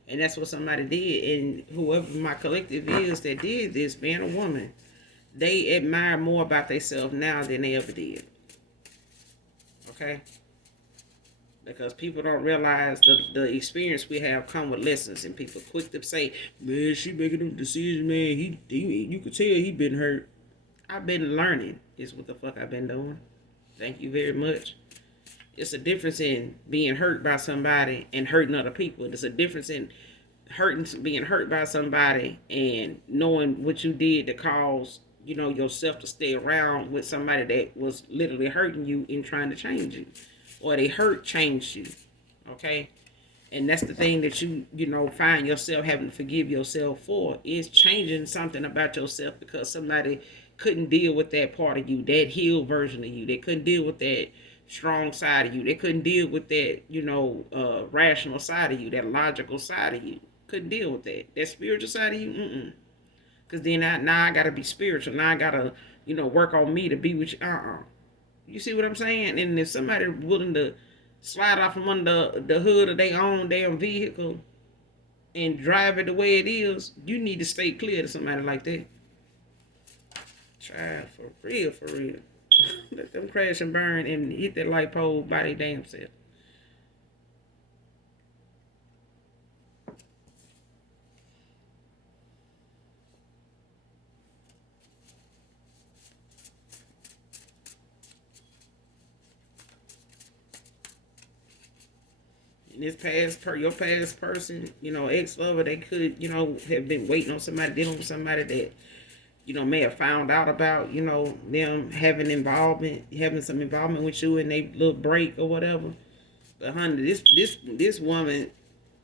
And that's what somebody did. And whoever my collective is that did this, man or woman, they admire more about themselves now than they ever did. Okay? Because people don't realize the experience we have come with lessons, and people quick to say, man, she making them decisions, man. He you could tell he been hurt. I've been learning is what the fuck I've been doing. Thank you very much. It's a difference in being hurt by somebody and hurting other people. There's a difference in being hurt by somebody and knowing what you did to cause, yourself to stay around with somebody that was literally hurting you and trying to change you. Or they changed you. Okay? And that's the thing that you find yourself having to forgive yourself for, is changing something about yourself because somebody couldn't deal with that part of you, that healed version of you. They couldn't deal with that strong side of you. They couldn't deal with that, rational side of you, that logical side of you. Couldn't deal with that. That spiritual side of you, Because then now I got to be spiritual. Now I got to, work on me to be with you. You see what I'm saying? And if somebody willing to slide off from under the hood of their own damn vehicle and drive it the way it is, you need to stay clear to somebody like that. Try for real, for real. Let them crash and burn and hit that light pole by their damn self. This your past person, ex lover, they could, have been waiting on somebody, dealing with somebody that, may have found out about, them having some involvement with you and they little break or whatever. But honey, this woman,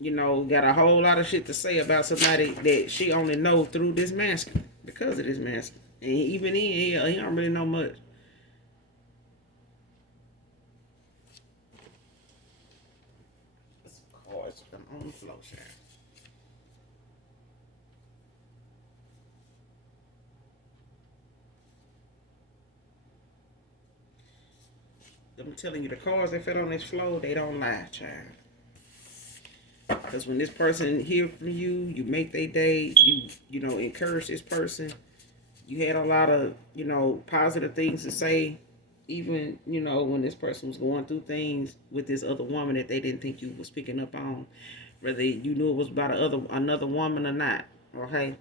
got a whole lot of shit to say about somebody that she only know through this masculine, because of this masculine. And even he don't really know much. Cards from on the flow, sir. I'm telling you, the cards that fit on this flow, they don't lie, child. Because when this person hear from you, you make their day. You encourage this person. You had a lot of positive things to say, even when this person was going through things with this other woman that they didn't think you was picking up on, whether you knew it was about another woman or not. Okay,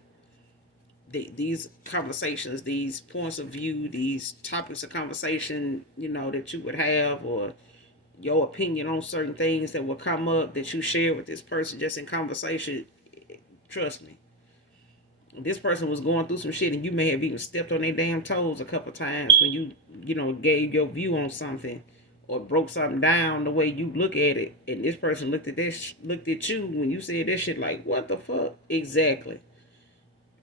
these conversations, these points of view, these topics of conversation, that you would have, or your opinion on certain things that will come up that you share with this person just in conversation. Trust me, this person was going through some shit and you may have even stepped on their damn toes a couple times when gave your view on something or broke something down the way you look at it, and this person looked at you when you said that shit like, what the fuck? Exactly.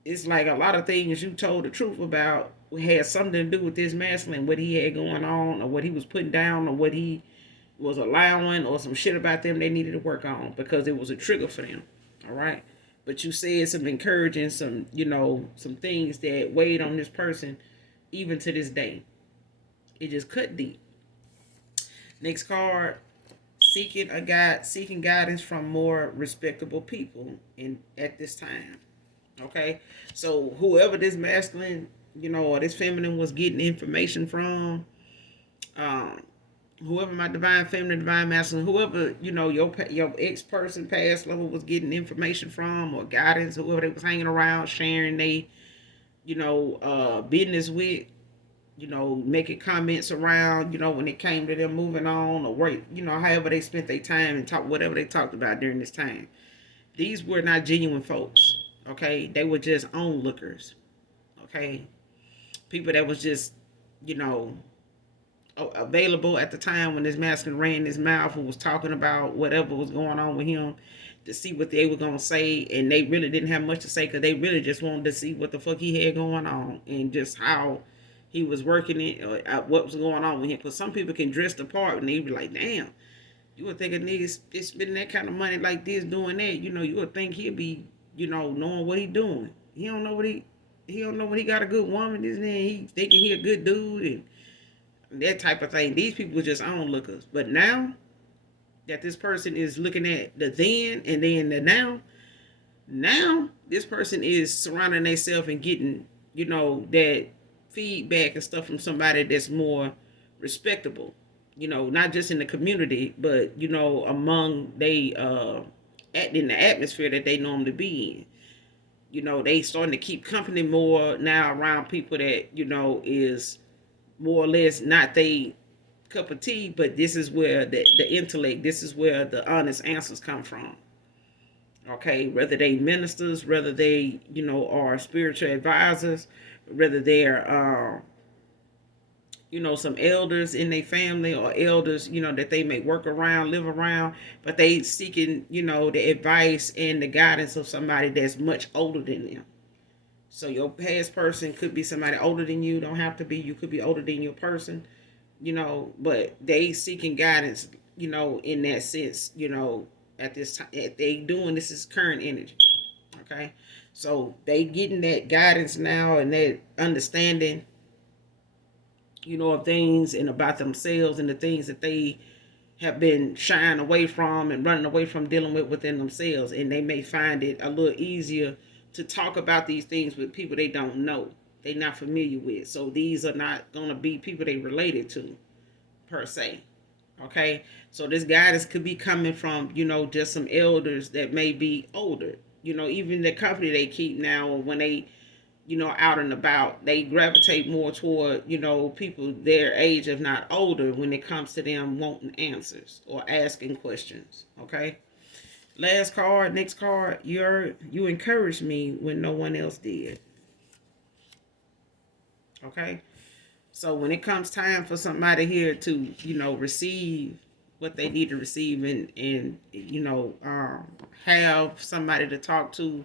It's like a lot of things you told the truth about had something to do with this masculine, what he had going on or what he was putting down or what he was allowing, or some shit about them they needed to work on because it was a trigger for them. All right. But you said some encouraging, some things that weighed on this person even to this day. It just cut deep. Next card, seeking guidance from more respectable people in at this time. Okay, so whoever this masculine, or this feminine was getting information from, um, whoever my divine feminine, divine masculine, whoever your ex person, past lover was getting information from or guidance, whoever they was hanging around, sharing they, business with, making comments around, when it came to them moving on or work, however they spent their time and talk whatever they talked about during this time. These were not genuine folks. Okay, they were just onlookers. Okay, people that was just, you know, available at the time when this masculine ran his mouth and was talking about whatever was going on with him to see what they were gonna say, and they really didn't have much to say because they really just wanted to see what the fuck he had going on and just how he was working it, or what was going on with him. Because some people can dress the part and they be like, damn, you would think a nigga is spending that kind of money like this doing that. You would think he'd be, knowing what he doing. He don't know when he got a good woman, isn't he? He thinking he a good dude and that type of thing. These people were just onlookers. But now that this person is looking at the then and then the now this person is surrounding themselves and getting, that feedback and stuff from somebody that's more respectable. Not just in the community, but among in the atmosphere that they normally be in. They starting to keep company more now around people that is more or less not they cup of tea, but this is where the intellect, this is where the honest answers come from. Okay, whether they ministers, whether they are spiritual advisors, whether they're some elders in their family or elders, that they may work around, live around, but they seeking, the advice and the guidance of somebody that's much older than them. So your past person could be somebody older than you, don't have to be, you could be older than your person, but they seeking guidance, in that sense, at this time, they doing this is current energy. Okay. So they getting that guidance now and that understanding, of things and about themselves and the things that they have been shying away from and running away from dealing with within themselves. And they may find it a little easier to talk about these things with people they don't know, they're not familiar with. So these are not going to be people they related to per se. Okay. So this guidance could be coming from, just some elders that may be older, even the company they keep now, or when they out and about, they gravitate more toward, people their age, if not older, when it comes to them wanting answers or asking questions. Okay. Last card, next card. You encouraged me when no one else did. Okay. So when it comes time for somebody here to, receive what they need to receive, and have somebody to talk to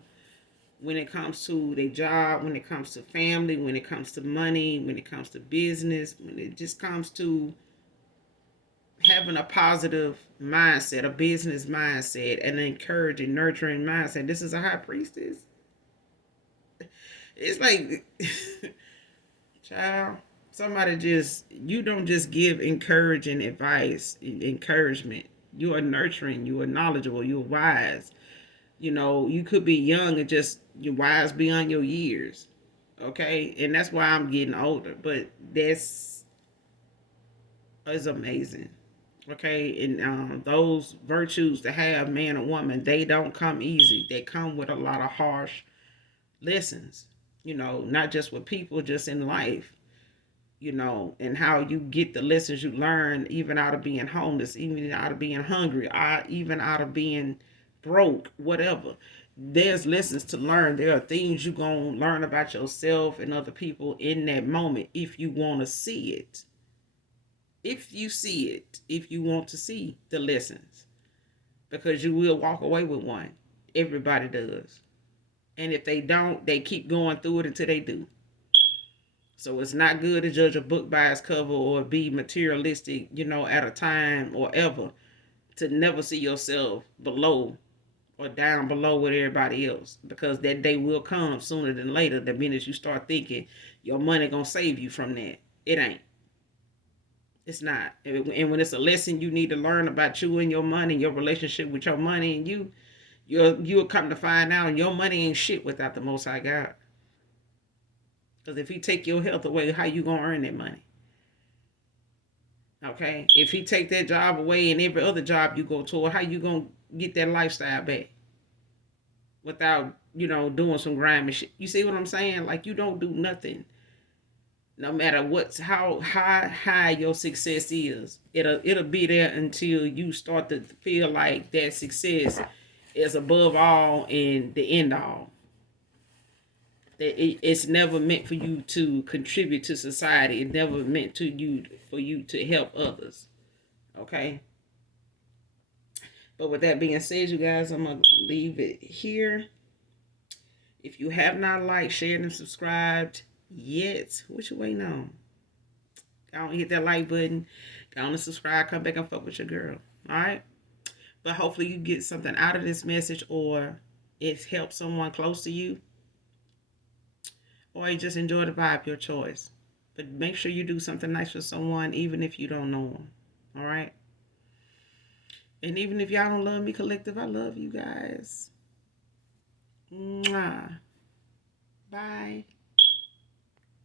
when it comes to their job, when it comes to family, when it comes to money, when it comes to business, when it just comes to having a positive mindset, a business mindset, an encouraging, nurturing mindset. This is a high priestess. It's like, child, you don't just give encouraging advice, encouragement. You are nurturing, you are knowledgeable, you're wise. You could be young and just you're wise beyond your years. Okay. And that's why I'm getting older. But this is amazing. Okay. And those virtues to have, man or woman, they don't come easy. They come with a lot of harsh lessons, not just with people, just in life. And how you get the lessons you learn, even out of being homeless, even out of being hungry, even out of being broke, whatever. There's lessons to learn. There are things you're going to learn about yourself and other people in that moment if you want to see it. If you want to see the lessons, because you will walk away with one. Everybody does. And if they don't, they keep going through it until they do. So it's not good to judge a book by its cover or be materialistic, at a time or ever, to never see yourself below or down below with everybody else, because that day will come sooner than later. The minute you start thinking your money gonna save you from that, it ain't. It's not. And when it's a lesson you need to learn about you and your money, your relationship with your money, and you'll come to find out your money ain't shit without the Most High God. Because if He take your health away, how you gonna earn that money? Okay, if He take that job away and every other job you go to, how you gonna get that lifestyle back without doing some grimy shit? You see what I'm saying? Like, you don't do nothing. No matter how high your success is, it'll be there until you start to feel like that success is above all and the end all. It's never meant for you to contribute to society. It never meant for you to help others. Okay. But with that being said, you guys, I'm gonna leave it here. If you have not liked, shared, and subscribed yet, what you waiting on? Go on, hit that like button. Go on and subscribe. Come back and fuck with your girl. All right. But hopefully you get something out of this message, or it helps someone close to you, or you just enjoy the vibe, your choice. But make sure you do something nice for someone, even if you don't know them. All right. And even if y'all don't love me, collective, I love you guys. Mwah. Bye.